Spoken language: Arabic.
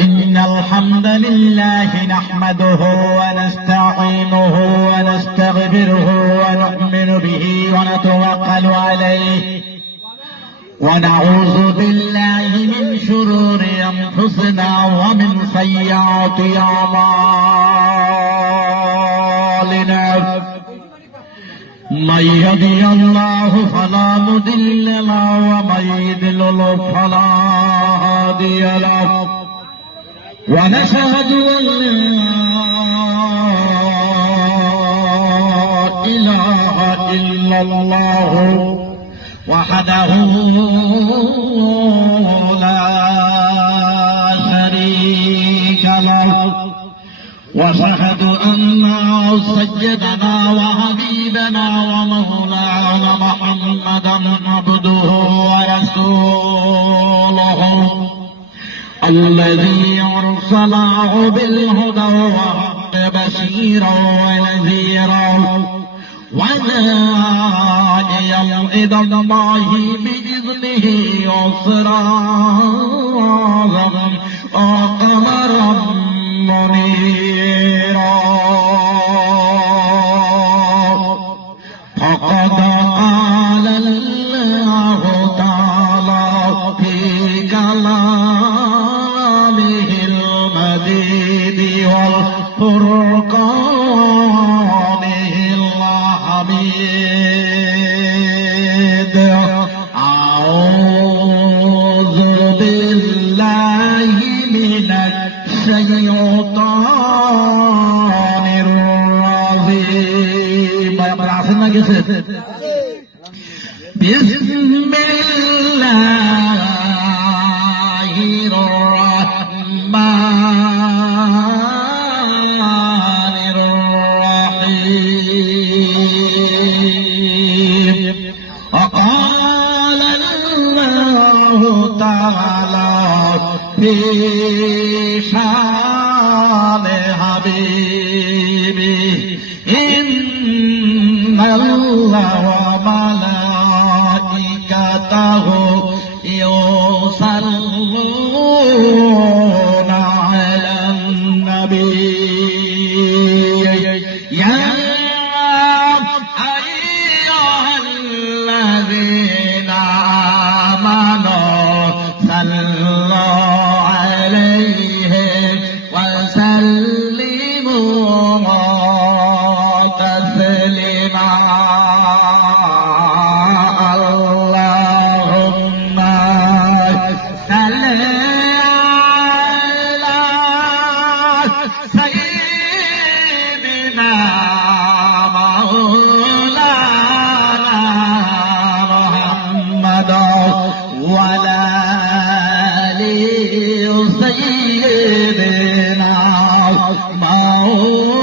إن الحمد لله نحمده ونستعينه ونستغفره ونؤمن به ونتوكل عليه ونعوذ بالله من شرور أنفسنا ومن سيئات أعمالنا من يهده الله فلا مضل له ومن يضلل فلا هادي له ونشهد أن لا إله إلا الله وحده لا شريك له واشهد أن سيدنا وحبيبنا ومولانا محمدا عبده ورسوله الذي أرسله بالهدى والحق بشيرا ونذيرا وداعيا إلى الله بإذنه وسراجا وقمرا منيرا فقد قال الله تعالى في كلامه المجيد والفرقانه الحميد أعوذ بالله من الشيطان الرجيم بسم الله الرحمن الرحيم وقال الله تعالى في شان حبيبه إن الله وملائكته يصلون على النبي يا أيها الذين آمنوا صلوا عليه وسلموا تسليما اللهم صل على سيدنا مولانا محمد وعلى آل سيدنا مولانا